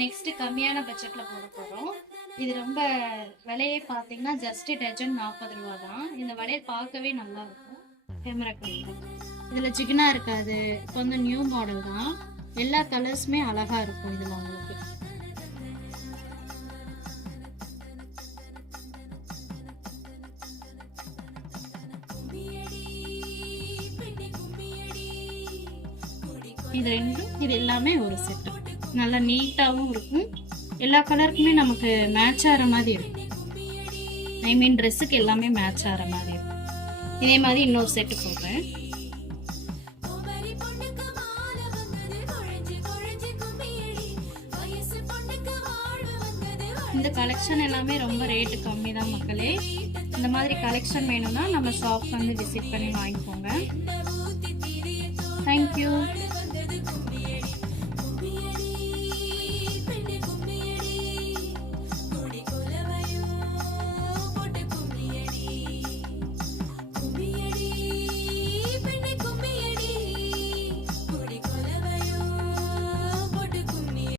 Next கம்மியான பட்ஜெட்ல போட போறோம். இது ரொம்ப விலையே பார்த்தீங்கன்னா ஜஸ்ட் டஜன் 40 ரூபா தான். இந்த வளையல் பார்க்கவே நல்லா இருக்கும். கேமரா கையில் இதுல ஜிகினா இருக்காது. இப்போ வந்து நியூ மாடல் தான். எல்லா கலர்ஸுமே அழகா இருக்கும் இதுல உங்களுக்கு. இது ரெண்டும் இது எல்லாமே ஒரு செட்டு. நல்லா நீட்டாகவும் இருக்கும். எல்லா கலருக்குமே நமக்கு மேட்ச் ஆகிற மாதிரி இருக்கும். ஐ மீன் ட்ரெஸ்ஸுக்கு எல்லாமே மேட்ச் ஆகிற மாதிரி இருக்கும். இதே மாதிரி இன்னொரு செட்டு போடுறேன். இந்த கலெக்ஷன் எல்லாமே ரொம்ப ரேட்டு கம்மி தான் மக்களே. இந்த மாதிரி கலெக்ஷன் வேணும்னா நம்ம ஷாப் வந்து விசிட் பண்ணி வாங்கிக்கோங்க. தேங்க்யூ.